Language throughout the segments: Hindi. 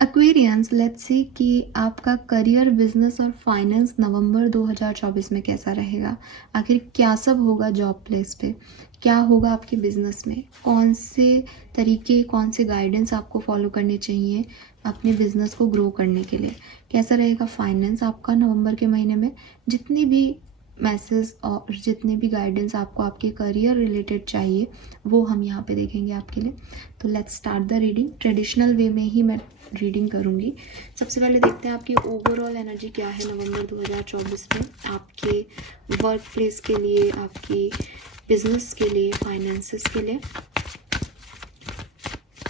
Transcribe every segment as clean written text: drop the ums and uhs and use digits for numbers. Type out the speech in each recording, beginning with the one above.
एक्वेरियंस, लेट्स से कि आपका करियर, बिजनेस और फाइनेंस नवंबर 2024 में कैसा रहेगा। आखिर क्या सब होगा जॉब प्लेस पे, क्या होगा आपके बिजनेस में, कौन से तरीके, कौन से गाइडेंस आपको फॉलो करने चाहिए अपने बिजनेस को ग्रो करने के लिए, कैसा रहेगा फाइनेंस आपका नवंबर के महीने में। जितनी भी मैसेज और जितने भी गाइडेंस आपको आपके करियर रिलेटेड चाहिए वो हम यहाँ पे देखेंगे आपके लिए। तो let's start the reading. Traditional way में ही मैं रीडिंग करूँगी। सबसे पहले देखते हैं आपकी ओवरऑल एनर्जी क्या है नवंबर 2024 में आपके वर्क प्लेस के लिए, आपकी बिजनेस के लिए, फाइनेंसेस के लिए।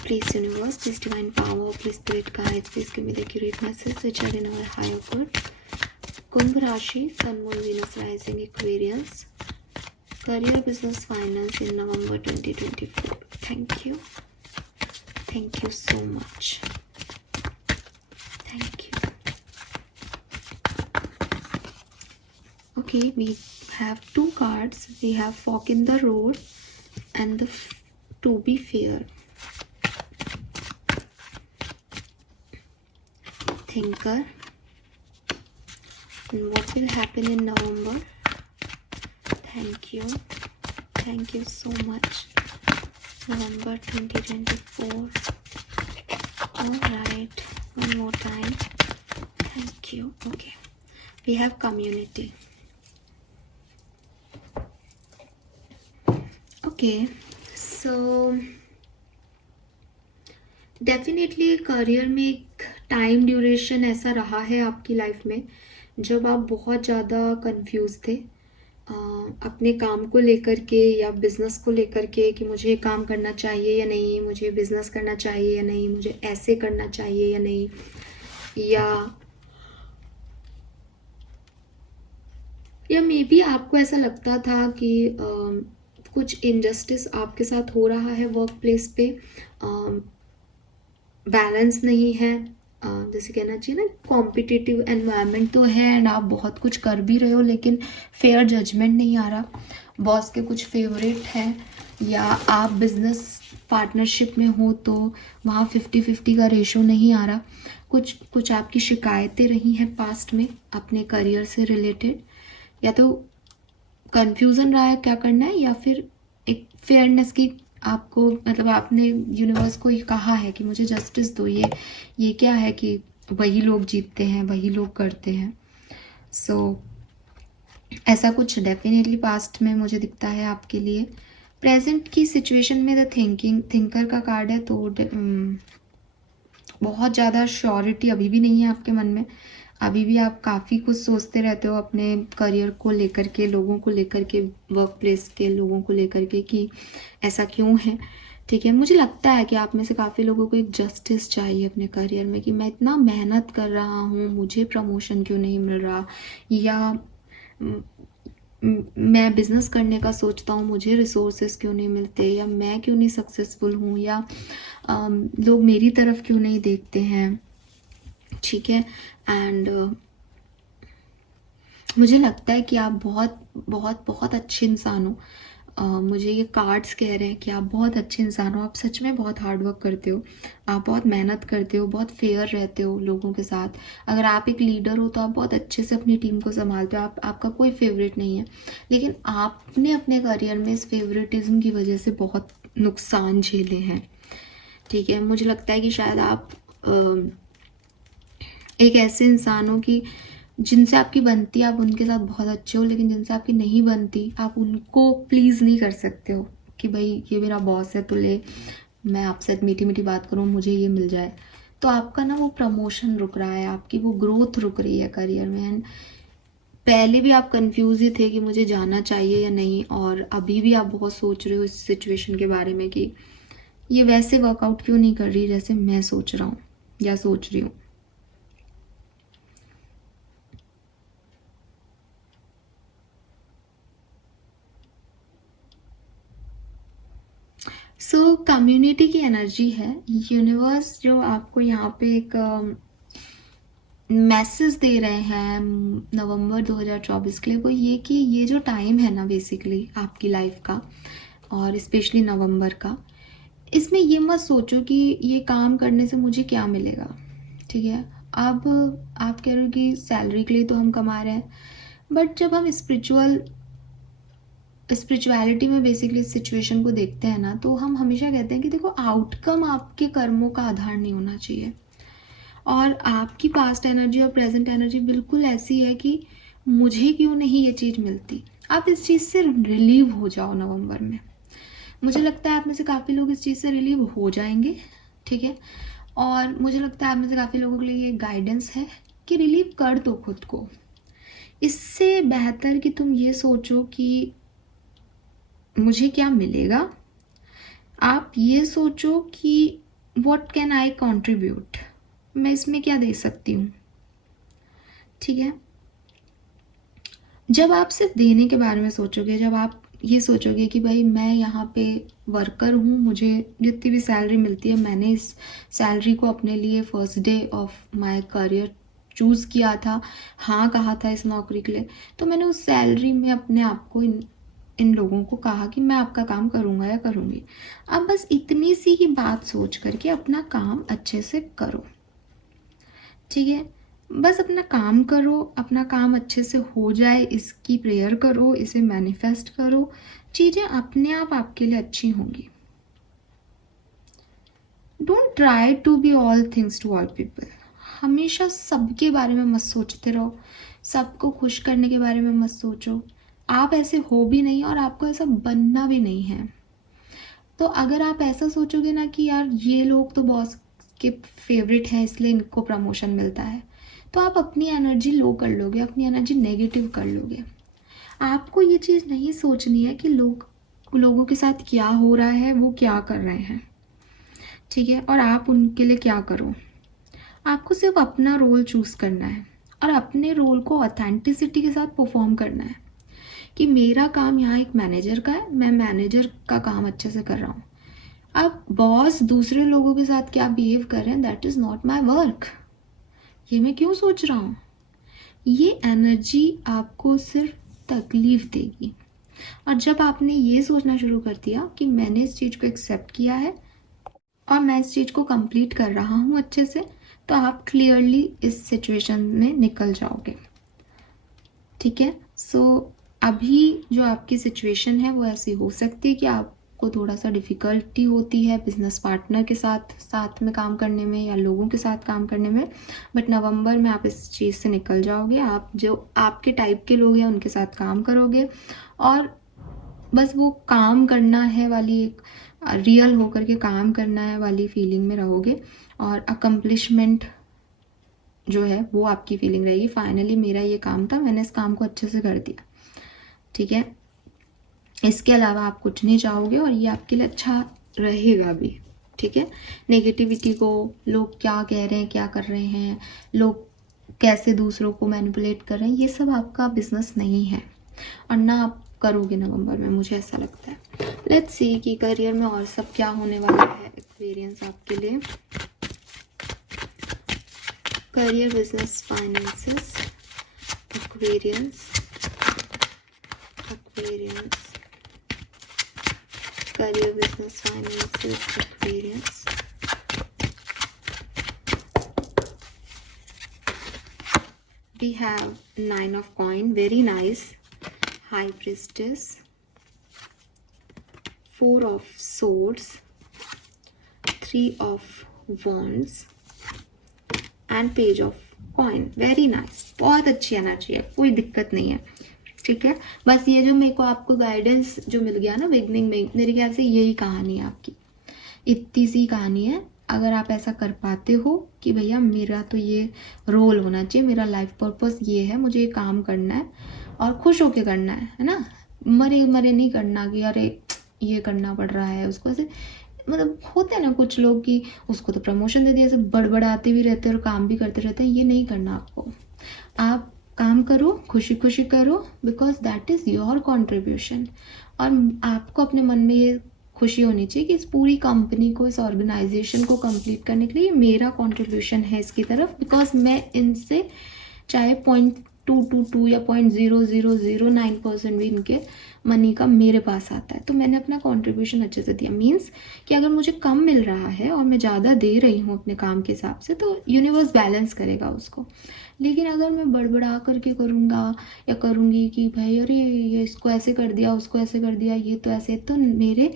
Please universe, please divine power, please spirit guides, please give me the accurate message which are in our higher good. Kumbh Rashi, Sun, Moon, Venus, Rising, Aquarius. Career, business, finance in November 2024. Thank you. Thank you so much. Thank you. Okay, we have two cards. We have Fork in the Road and the To Be Fair. Thinker. And what will happen in November? Thank you. Thank you so much. November 2024. Alright, one more time. Thank you. Okay. We have community. Okay. So definitely career में एक टाइम ड्यूरेशन ऐसा रहा है आपकी लाइफ में जब आप बहुत ज़्यादा कंफ्यूज थे अपने काम को लेकर के या बिजनेस को लेकर के कि मुझे काम करना चाहिए या नहीं, मुझे बिजनेस करना चाहिए या नहीं, मुझे ऐसे करना चाहिए या नहीं, या मे बी आपको ऐसा लगता था कि कुछ इनजस्टिस आपके साथ हो रहा है वर्क प्लेस पे, बैलेंस नहीं है, जैसे कहना चाहिए ना कॉम्पिटिटिव एनवायरनमेंट तो है एंड आप बहुत कुछ कर भी रहे हो लेकिन फेयर जजमेंट नहीं आ रहा, बॉस के कुछ फेवरेट है, या आप बिजनेस पार्टनरशिप में हो तो वहाँ 50-50 का रेशो नहीं आ रहा। कुछ आपकी शिकायतें रही हैं पास्ट में अपने करियर से रिलेटेड, या तो कन्फ्यूज़न रहा है क्या करना है, या फिर एक फेयरनेस की आपको मतलब आपने यूनिवर्स को ये कहा है कि मुझे जस्टिस दो, ये क्या है कि वही लोग जीतते हैं, वही लोग करते हैं। सो ऐसा कुछ डेफिनेटली पास्ट में मुझे दिखता है आपके लिए। प्रेजेंट की सिचुएशन में द थिंकर का कार्ड है, तो बहुत ज़्यादा श्योरिटी अभी भी नहीं है आपके मन में। अभी भी आप काफ़ी कुछ सोचते रहते हो अपने करियर को लेकर के, लोगों को लेकर के, वर्क प्लेस के लोगों को लेकर के कि ऐसा क्यों है। ठीक है, मुझे लगता है कि आप में से काफ़ी लोगों को एक जस्टिस चाहिए अपने करियर में कि मैं इतना मेहनत कर रहा हूँ, मुझे प्रमोशन क्यों नहीं मिल रहा, या मैं बिज़नेस करने का सोचता हूँ, मुझे रिसोर्सेज क्यों नहीं मिलते, या मैं क्यों नहीं सक्सेसफुल हूँ, या लोग मेरी तरफ क्यों नहीं देखते हैं। ठीक है, एंड मुझे लगता है कि आप बहुत बहुत बहुत अच्छे इंसान हो। मुझे ये कार्ड्स कह रहे हैं कि आप बहुत अच्छे इंसान हो, आप सच में बहुत हार्ड वर्क करते हो, आप बहुत मेहनत करते हो, बहुत फेयर रहते हो लोगों के साथ। अगर आप एक लीडर हो तो आप बहुत अच्छे से अपनी टीम को संभालते हो, आपका कोई फेवरेट नहीं है, लेकिन आपने अपने करियर में इस फेवरेटिज्म की वजह से बहुत नुकसान झेले हैं। ठीक है, मुझे लगता है कि शायद आप एक ऐसे इंसान हो कि जिनसे आपकी बनती है आप उनके साथ बहुत अच्छे हो, लेकिन जिनसे आपकी नहीं बनती आप उनको प्लीज़ नहीं कर सकते हो कि भाई ये मेरा बॉस है तो ले मैं आपसे मीठी मीठी बात करूँ, मुझे ये मिल जाए। तो आपका ना वो प्रमोशन रुक रहा है, आपकी वो ग्रोथ रुक रही है करियर में। एंड पहले भी आप कंफ्यूज ही थे कि मुझे जाना चाहिए या नहीं, और अभी भी आप बहुत सोच रहे हो इस सिचुएशन के बारे में कि ये वैसे वर्कआउट क्यों नहीं कर रही जैसे मैं सोच रहा हूँ या सोच रही हूँ। सो कम्युनिटी की एनर्जी है, यूनिवर्स जो आपको यहाँ पे एक मैसेज दे रहे हैं नवंबर 2024 के लिए, वो ये कि ये जो टाइम है ना बेसिकली आपकी लाइफ का, और स्पेशली नवंबर का, इसमें ये मत सोचो कि ये काम करने से मुझे क्या मिलेगा। ठीक है। अब आप कह रहे हो कि सैलरी के लिए तो हम कमा रहे हैं, बट जब हम स्पिरिचुअलिटी में बेसिकली इस सिचुएशन को देखते हैं ना, तो हम हमेशा कहते हैं कि देखो, आउटकम आपके कर्मों का आधार नहीं होना चाहिए। और आपकी पास्ट एनर्जी और प्रेजेंट एनर्जी बिल्कुल ऐसी है कि मुझे क्यों नहीं ये चीज़ मिलती। आप इस चीज़ से रिलीव हो जाओ नवंबर में। मुझे लगता है आप में से काफ़ी लोग इस चीज़ से रिलीव हो जाएंगे, ठीक है। और मुझे लगता है आप में से काफ़ी लोगों के लिए ये गाइडेंस है कि रिलीव कर दो खुद को। इससे बेहतर कि तुम ये सोचो कि मुझे क्या मिलेगा, आप ये सोचो कि व्हाट कैन आई कंट्रीब्यूट, मैं इसमें क्या दे सकती हूँ, ठीक है। जब आप सिर्फ देने के बारे में सोचोगे, जब आप ये सोचोगे कि भाई मैं यहाँ पे वर्कर हूँ, मुझे जितनी भी सैलरी मिलती है, मैंने इस सैलरी को अपने लिए first day of my career choose किया था, हाँ कहा था इस नौकरी के लिए, तो मैंने उस सैलरी में अपने आप को इन लोगों को कहा कि मैं आपका काम करूँगा या करूँगी। अब बस इतनी सी ही बात सोच करके अपना काम अच्छे से करो, ठीक है। बस अपना काम करो, अपना काम अच्छे से हो जाए इसकी प्रेयर करो, इसे मैनिफेस्ट करो, चीज़ें अपने आप आपके लिए अच्छी होंगी। Don't try to be all things to all people. हमेशा सबके बारे में मत सोचते रहो, सबको खुश करने के बारे में मत सोचो। आप ऐसे हो भी नहीं और आपको ऐसा बनना भी नहीं है। तो अगर आप ऐसा सोचोगे ना कि यार ये लोग तो बॉस के फेवरेट हैं इसलिए इनको प्रमोशन मिलता है, तो आप अपनी एनर्जी लो कर लोगे, अपनी एनर्जी नेगेटिव कर लोगे। आपको ये चीज़ नहीं सोचनी है कि लोगों के साथ क्या हो रहा है, वो क्या कर रहे हैं, ठीक है, और आप उनके लिए क्या करो। आपको सिर्फ अपना रोल चूज़ करना है और अपने रोल को ऑथेंटिसिटी के साथ परफॉर्म करना है कि मेरा काम यहाँ एक मैनेजर का है, मैं मैनेजर का काम अच्छे से कर रहा हूँ। अब बॉस दूसरे लोगों के साथ क्या बिहेव कर रहे हैं, that is not my work. ये मैं क्यों सोच रहा हूँ। ये एनर्जी आपको सिर्फ तकलीफ देगी। और जब आपने ये सोचना शुरू कर दिया कि मैंने इस चीज़ को एक्सेप्ट किया है और मैं इस चीज़ को कंप्लीट कर रहा हूँ अच्छे से, तो आप क्लियरली इस सिचुएशन में निकल जाओगे, ठीक है। सो अभी जो आपकी सिचुएशन है वो ऐसी हो सकती है कि आपको थोड़ा सा डिफ़िकल्टी होती है बिजनेस पार्टनर के साथ में काम करने में या लोगों के साथ काम करने में, बट नवंबर में आप इस चीज़ से निकल जाओगे। आप जो आपके टाइप के लोग हैं उनके साथ काम करोगे और बस वो काम करना है वाली, एक रियल होकर के काम करना है वाली फीलिंग में रहोगे और अकम्पलिशमेंट जो है वो आपकी फीलिंग रहेगी। फाइनली मेरा ये काम था, मैंने इस काम को अच्छे से कर दिया, ठीक है। इसके अलावा आप कुछ नहीं चाहोगे और ये आपके लिए अच्छा रहेगा भी, ठीक है। नेगेटिविटी को, लोग क्या कह रहे हैं, क्या कर रहे हैं, लोग कैसे दूसरों को मैनिपुलेट कर रहे हैं, ये सब आपका बिजनेस नहीं है और ना आप करोगे नवंबर में, मुझे ऐसा लगता है। लेट्स सी कि करियर में और सब क्या होने वाला है एक्सपीरियंस आपके लिए। Career, business, finances, Aquarians, career, business, finances, experience. We have 9 of coin, very nice. High priestess, 4 of swords, 3 of wands and page of coin. Very nice, बहुत अच्छी एनर्जी है, कोई दिक्कत नहीं है, ठीक है। बस ये जो मेरे को आपको गाइडेंस जो मिल गया ना बिगनिंग में, मेरे ख्याल से यही कहानी है आपकी, इतनी सी कहानी है। अगर आप ऐसा कर पाते हो कि भैया मेरा तो ये रोल होना चाहिए, मेरा लाइफ पर्पस ये है, मुझे ये काम करना है और खुश होके करना है ना, मरे मरे नहीं करना कि अरे ये करना पड़ रहा है उसको। ऐसे मतलब होते हैं ना कुछ लोग कि उसको तो प्रमोशन दे दिया, ऐसे बड़बड़ाते भी रहते हैं और काम भी करते रहते हैं, ये नहीं करना आपको। आप काम करो, खुशी खुशी करो, because that is your contribution. और आपको अपने मन में ये खुशी होनी चाहिए कि इस पूरी कंपनी को, इस ऑर्गेनाइजेशन को कंप्लीट करने के लिए मेरा कंट्रीब्यूशन है इसकी तरफ, बिकॉज मैं इनसे चाहे 0.222 या 0.0009% भी इनके मनी का मेरे पास आता है, तो मैंने अपना कंट्रीब्यूशन अच्छे से दिया। मीन्स कि अगर मुझे कम मिल रहा है और मैं ज़्यादा दे रही हूँ अपने काम के हिसाब से, तो यूनिवर्स बैलेंस करेगा उसको। लेकिन अगर मैं बड़बड़ा करके करूँगा या करूँगी कि भाई अरे ये इसको ऐसे कर दिया, उसको ऐसे कर दिया, ये तो ऐसे, तो मेरे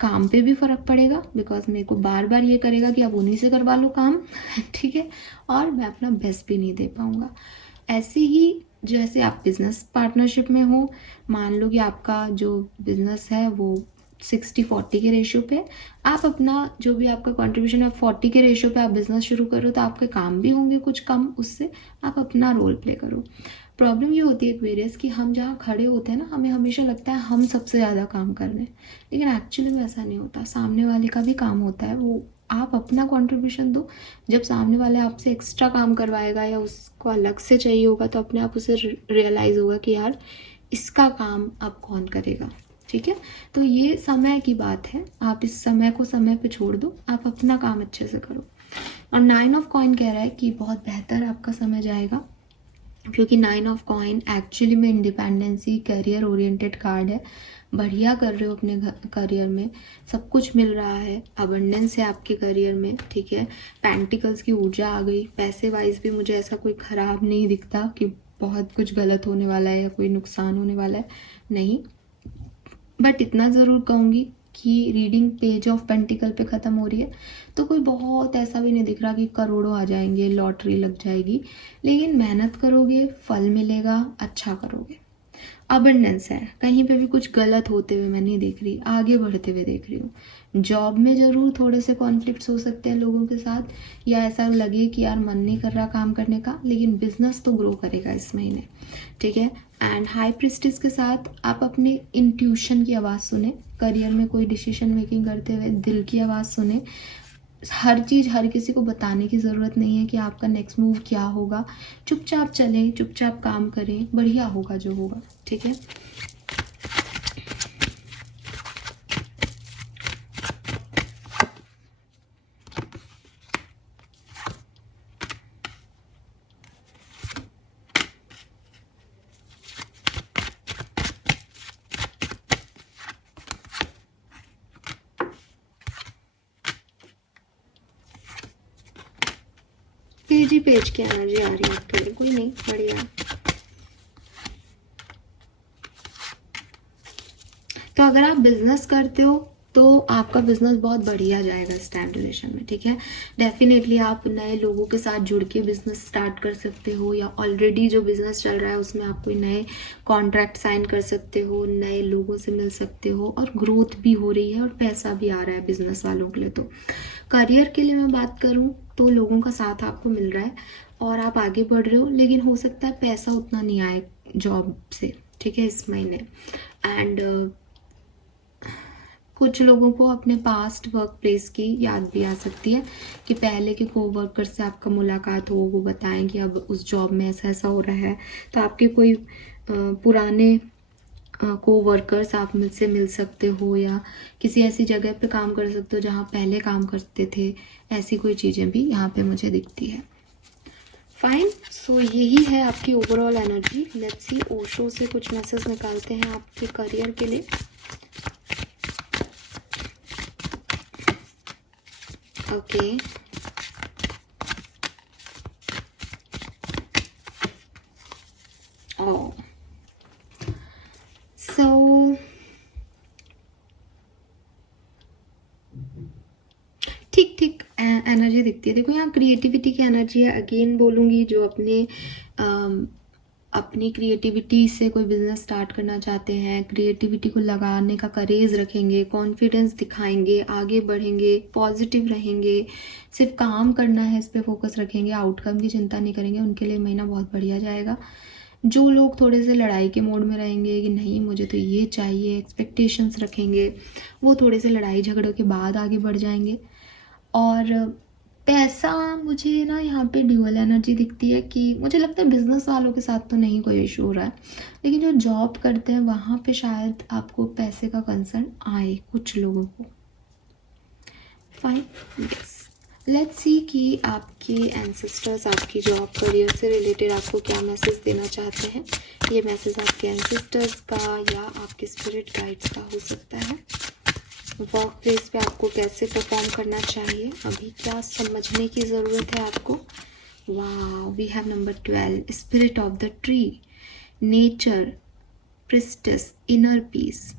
काम पे भी फ़र्क पड़ेगा, बिकॉज मेरे को बार बार ये करेगा कि आप उन्हीं से करवा लो काम ठीक है, और मैं अपना बेस्ट भी नहीं दे पाऊँगा। ऐसे ही जैसे आप बिजनेस पार्टनरशिप में हो, मान लो कि आपका जो बिजनेस है वो 60-40 के रेशियो पे, आप अपना जो भी आपका कंट्रीब्यूशन है 40 के रेशियो पे आप बिजनेस शुरू करो, तो आपके काम भी होंगे कुछ कम, उससे आप अपना रोल प्ले करो। प्रॉब्लम ये होती है वेरियस कि हम जहाँ खड़े होते हैं ना, हमें हमेशा लगता है हम सबसे ज़्यादा काम कर रहे हैं, लेकिन एक्चुअली में ऐसा नहीं होता। सामने वाले का भी काम होता है, वो आप अपना कंट्रीब्यूशन दो। जब सामने वाले आपसे एक्स्ट्रा काम करवाएगा या उसको अलग से चाहिए होगा, तो अपने आप उसे रियलाइज़ होगा कि यार इसका काम अब कौन करेगा। ठीक है, तो ये समय की बात है, आप इस समय को समय पे छोड़ दो, आप अपना काम अच्छे से करो। और 9 ऑफ कॉइन कह रहा है कि बहुत बेहतर आपका समय जाएगा, क्योंकि 9 ऑफ कॉइन एक्चुअली में इंडिपेंडेंसी, करियर ओरिएंटेड कार्ड है। बढ़िया कर रहे हो अपने करियर में, सब कुछ मिल रहा है, अबंडेंस है आपके करियर में। ठीक है, पेंटिकल्स की ऊर्जा आ गई। पैसे वाइज भी मुझे ऐसा कोई ख़राब नहीं दिखता कि बहुत कुछ गलत होने वाला है या कोई नुकसान होने वाला है, नहीं। बट इतना ज़रूर कहूँगी कि रीडिंग पेज ऑफ पेंटिकल पे ख़त्म हो रही है, तो कोई बहुत ऐसा भी नहीं दिख रहा कि करोड़ों आ जाएंगे, लॉटरी लग जाएगी। लेकिन मेहनत करोगे, फल मिलेगा, अच्छा करोगे। अबंडेंस है, कहीं पे भी कुछ गलत होते हुए मैं नहीं देख रही, आगे बढ़ते हुए देख रही हूँ। जॉब में ज़रूर थोड़े से कॉन्फ्लिक्ट्स हो सकते हैं लोगों के साथ, या ऐसा लगे कि यार मन नहीं कर रहा काम करने का, लेकिन बिजनेस तो ग्रो करेगा इस महीने। ठीक है, एंड हाई प्रिस्टिस के साथ आप अपने इंट्यूशन की आवाज़ सुने। करियर में कोई डिसीजन मेकिंग करते हुए दिल की आवाज़ सुने। हर चीज़ हर किसी को बताने की ज़रूरत नहीं है कि आपका नेक्स्ट मूव क्या होगा। चुपचाप चलें, चुपचाप काम करें, बढ़िया होगा जो होगा। ठीक है, पेज ही पेज की एनर्जी आ रही है आपके लिए, कोई नहीं, बढ़िया। तो अगर आप बिजनेस करते हो तो आपका बिजनेस बहुत बढ़िया जाएगा इस टाइम ड्यूरेशन में। ठीक है, डेफिनेटली आप नए लोगों के साथ जुड़ के बिजनेस स्टार्ट कर सकते हो, या ऑलरेडी जो बिजनेस चल रहा है उसमें आप कोई नए कॉन्ट्रैक्ट साइन कर सकते हो, नए लोगों से मिल सकते हो, और ग्रोथ भी हो रही है और पैसा भी आ रहा है बिजनेस वालों के लिए। तो करियर के लिए मैं बात करूँ तो लोगों का साथ आपको मिल रहा है और आप आगे बढ़ रहे हो, लेकिन हो सकता है पैसा उतना नहीं आए जॉब से। ठीक है, इस महीने। एंड कुछ लोगों को अपने पास्ट वर्क प्लेस की याद भी आ सकती है कि पहले के कोवर्कर से आपका मुलाकात हो, वो बताएं कि अब उस जॉब में ऐसा ऐसा हो रहा है। तो आपके कोई पुराने कोवर्कर्स आप मुझसे मिल सकते हो, या किसी ऐसी जगह पे काम कर सकते हो जहाँ पहले काम करते थे। ऐसी कोई चीज़ें भी यहाँ पे मुझे दिखती है। फाइन, सो यही है आपकी overall energy. Let's see, Osho से कुछ मैसेज निकालते हैं आपके करियर के लिए। ओके, ओ सो ठीक ठीक एनर्जी दिखती है। देखो यहाँ क्रिएटिविटी की एनर्जी है। अगेन बोलूँगी, जो अपनी क्रिएटिविटी से कोई बिजनेस स्टार्ट करना चाहते हैं, क्रिएटिविटी को लगाने का करेज रखेंगे, कॉन्फिडेंस दिखाएंगे, आगे बढ़ेंगे, पॉजिटिव रहेंगे, सिर्फ काम करना है इस पर फोकस रखेंगे, आउटकम की चिंता नहीं करेंगे, उनके लिए महीना बहुत बढ़िया जाएगा। जो लोग थोड़े से लड़ाई के मोड में रहेंगे कि नहीं मुझे तो ये चाहिए, एक्सपेक्टेशंस रखेंगे, वो थोड़े से लड़ाई झगड़ों के बाद आगे बढ़ जाएंगे। और पैसा, मुझे ना यहाँ पे ड्यूअल एनर्जी दिखती है कि मुझे लगता है बिजनेस वालों के साथ तो नहीं कोई इशू हो रहा है, लेकिन जो जॉब करते हैं वहाँ पे शायद आपको पैसे का कंसर्न आए कुछ लोगों को। फाइन, यस, लेट्स सी कि आपके एंसेस्टर्स आपकी जॉब करियर से रिलेटेड आपको क्या मैसेज देना चाहते हैं। ये मैसेज आपके एंसेस्टर्स का या आपके स्पिरिट गाइड्स का हो सकता है। वर्क प्लेस पे आपको कैसे परफॉर्म करना चाहिए, अभी क्या समझने की ज़रूरत है आपको। वाह, we have number 12, spirit of the tree, nature, priestess, inner peace.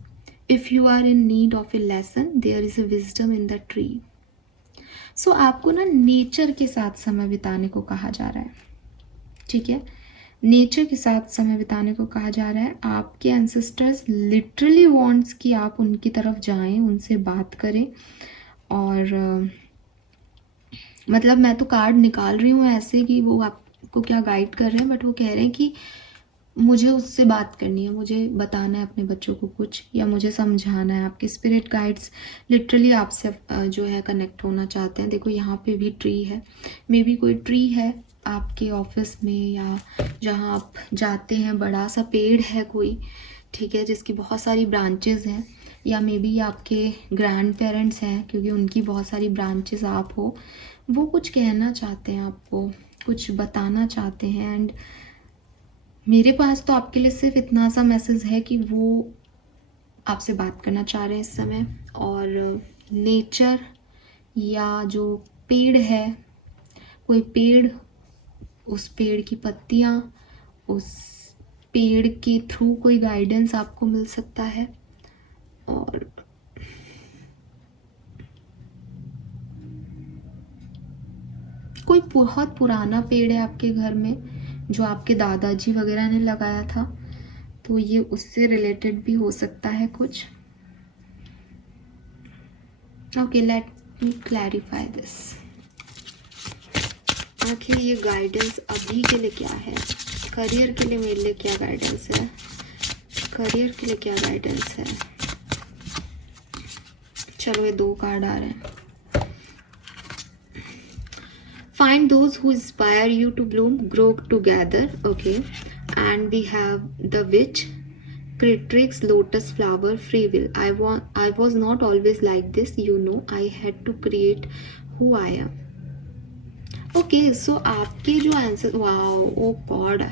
If you are in need of a lesson there is a wisdom in the tree. So आपको ना नेचर के साथ समय बिताने को कहा जा रहा है, ठीक है। नेचर के साथ समय बिताने को कहा जा रहा है। आपके एंसेस्टर्स लिटरली वांट्स कि आप उनकी तरफ जाएं, उनसे बात करें। और मतलब मैं तो कार्ड निकाल रही हूँ ऐसे कि वो आपको क्या गाइड कर रहे हैं, बट वो कह रहे हैं कि मुझे उससे बात करनी है, मुझे बताना है अपने बच्चों को कुछ, या मुझे समझाना है। आपके स्पिरिट गाइड्स लिटरली आपसे जो है कनेक्ट होना चाहते हैं। देखो यहाँ पे भी ट्री है, मे बी कोई ट्री है आपके ऑफिस में या जहाँ आप जाते हैं, बड़ा सा पेड़ है कोई, ठीक है, जिसकी बहुत सारी ब्रांचेस हैं। या मे बी आपके ग्रैंड पेरेंट्स हैं, क्योंकि उनकी बहुत सारी ब्रांचेस आप हो। वो कुछ कहना चाहते हैं आपको, कुछ बताना चाहते हैं। एंड मेरे पास तो आपके लिए सिर्फ इतना सा मैसेज है कि वो आपसे बात करना चाह रहे हैं इस समय। और नेचर या जो पेड़ है, कोई पेड़, उस पेड़ की पत्तियाँ, उस पेड़ के थ्रू कोई गाइडेंस आपको मिल सकता है। और कोई बहुत पुराना पेड़ है आपके घर में जो आपके दादाजी वगैरह ने लगाया था, तो ये उससे रिलेटेड भी हो सकता है कुछ। Okay, let me clarify this. आखिर ये गाइडेंस अभी के लिए क्या है, करियर के लिए मेरे लिए क्या गाइडेंस है, करियर के लिए क्या गाइडेंस है। चलो ये 2 कार्ड आ रहे हैं। Find those who inspire you to bloom, grow together. Okay, and we have the witch, Creatrix, lotus flower, free will. I was not always like this, you know. I had to create who I am. Okay, so आपके जो answer, wow, oh God,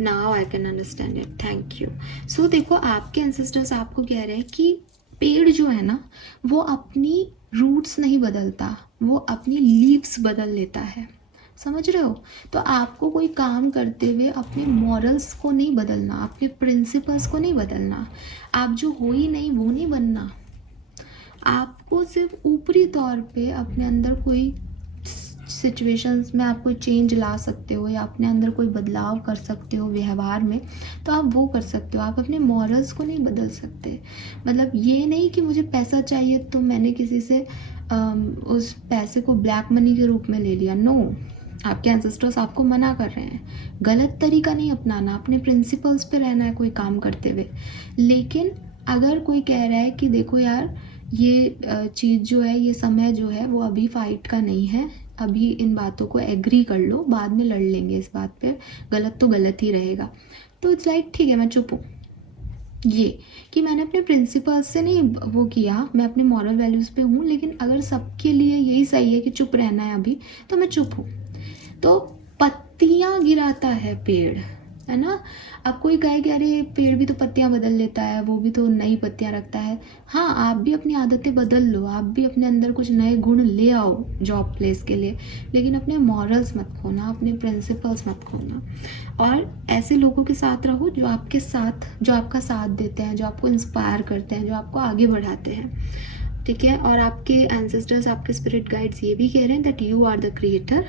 now I can understand it. Thank you. So देखो, आपके ancestors आपको कह रहे हैं कि पेड़ जो है ना, वो अपनी रूट्स नहीं बदलता, वो अपनी लीव्स बदल लेता है। समझ रहे हो? तो आपको कोई काम करते हुए अपने मॉरल्स को नहीं बदलना, अपने प्रिंसिपल्स को नहीं बदलना। आप जो हो ही नहीं वो नहीं बनना। आपको सिर्फ ऊपरी तौर पे अपने अंदर कोई सिचुएशंस में आप कोई चेंज ला सकते हो, या अपने अंदर कोई बदलाव कर सकते हो व्यवहार में, तो आप वो कर सकते हो। आप अपने मॉरल्स को नहीं बदल सकते। मतलब ये नहीं कि मुझे पैसा चाहिए तो मैंने किसी से उस पैसे को ब्लैक मनी के रूप में ले लिया। नो, आपके एंसेस्टर्स आपको मना कर रहे हैं। गलत तरीका नहीं अपनाना, अपने प्रिंसिपल्स पे रहना है कोई काम करते हुए। लेकिन अगर कोई कह रहा है कि देखो यार, ये चीज़ जो है, ये समय जो है वो अभी फाइट का नहीं है, अभी इन बातों को एग्री कर लो, बाद में लड़ लेंगे इस बात पे, गलत तो गलत ही रहेगा। तो इट्स लाइक ठीक है, मैं चुप हूँ। ये कि मैंने अपने प्रिंसिपल्स से नहीं वो किया, मैं अपने मॉरल वैल्यूज़ पे हूँ, लेकिन अगर सबके लिए यही सही है कि चुप रहना है अभी, तो मैं चुप हूँ। तो पत्तियाँ गिराता है पेड़, है ना। अब कोई कहे कि अरे पेड़ भी तो पत्तियाँ बदल लेता है, वो भी तो नई पत्तियाँ रखता है। हाँ, आप भी अपनी आदतें बदल लो, आप भी अपने अंदर कुछ नए गुण ले आओ जॉब प्लेस के लिए, लेकिन अपने मॉरल्स मत खोना, अपने प्रिंसिपल्स मत खोना। और ऐसे लोगों के साथ रहो जो आपके साथ, जो आपका साथ देते हैं, जो आपको इंस्पायर करते हैं, जो आपको आगे बढ़ाते हैं, ठीक है। और आपके एंसेस्टर्स, आपके स्पिरिट गाइड्स ये भी कह रहे हैं that you are the creator.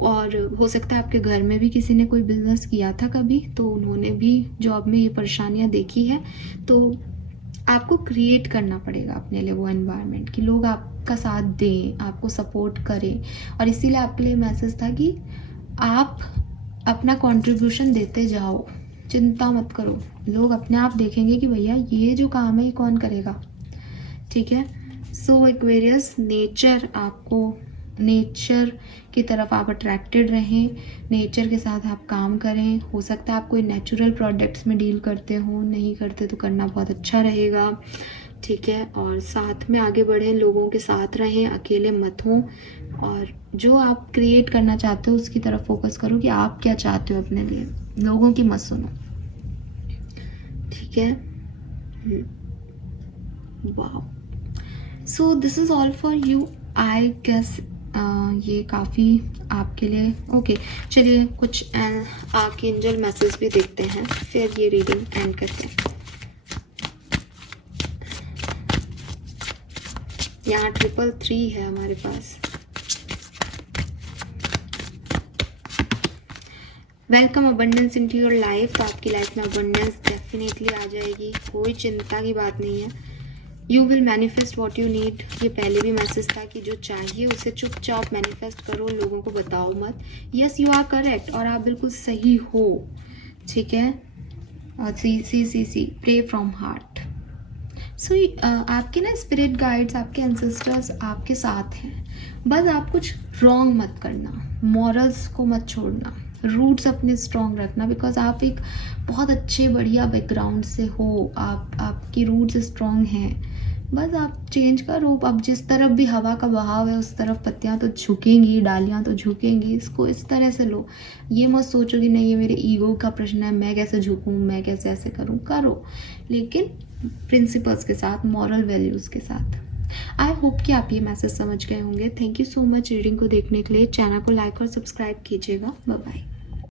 और हो सकता है आपके घर में भी किसी ने कोई बिजनेस किया था कभी, तो उन्होंने भी जॉब में ये परेशानियां देखी है। तो आपको क्रिएट करना पड़ेगा अपने लिए वो एनवायरनमेंट कि लोग आपका साथ दें, आपको सपोर्ट करें। और इसीलिए आपके लिए मैसेज था कि आप अपना कंट्रीब्यूशन देते जाओ, चिंता मत करो, लोग अपने आप देखेंगे कि भैया ये जो काम है ये कौन करेगा, ठीक है। सो एक्वेरियस, नेचर, आपको नेचर की तरफ आप अट्रैक्टेड रहें, नेचर के साथ आप काम करें। हो सकता है आप कोई नेचुरल प्रोडक्ट्स में डील करते हो, नहीं करते तो करना बहुत अच्छा रहेगा, ठीक है, और साथ में आगे बढ़ें, लोगों के साथ रहें, अकेले मत हों, और जो आप क्रिएट करना चाहते हो उसकी तरफ फोकस करो कि आप क्या चाहते हो अपने लिए, लोगों की मत सुनो, ठीक है। वाह, so this is all for you, I guess ये काफ़ी आपके लिए ओके। चलिए कुछ आर्कएंजल मैसेज भी देखते हैं, फिर ये रीडिंग एंड करते हैं। यहाँ 333 है हमारे पास। Welcome abundance into your life. तो आपकी लाइफ में अबंडेंस डेफिनेटली आ जाएगी, कोई चिंता की बात नहीं है। You will manifest what you need. ये पहले भी मैसेज था कि जो चाहिए उसे चुपचाप मैनिफेस्ट करो, लोगों को बताओ मत। यस यू आर करेक्ट, और आप बिल्कुल सही हो, ठीक है। और सी प्रे फ्रॉम हार्ट। सो आपके ना स्पिरिट गाइड्स, आपके एंसेस्टर्स आपके साथ हैं, बस आप कुछ रॉन्ग मत करना, मॉरल्स को मत छोड़ना, रूट्स अपने स्ट्रॉन्ग रखना, बिकॉज आप एक बहुत अच्छे बढ़िया बैकग्राउंड से हो, आपकी रूट्स स्ट्रॉन्ग हैं। बस आप चेंज करो, अब जिस तरफ भी हवा का बहाव है उस तरफ पत्तियां तो झुकेंगी, डालियां तो झुकेंगी, इसको इस तरह से लो। ये मत सोचो कि नहीं ये मेरे ईगो का प्रश्न है, मैं कैसे झुकूं, मैं कैसे ऐसे करूं, करो, लेकिन प्रिंसिपल्स के साथ, मॉरल वैल्यूज़ के साथ। आई होप कि आप ये मैसेज समझ गए होंगे। Thank you so much reading को देखने के लिए। चैनल को लाइक और सब्सक्राइब कीजिएगा। Bye bye.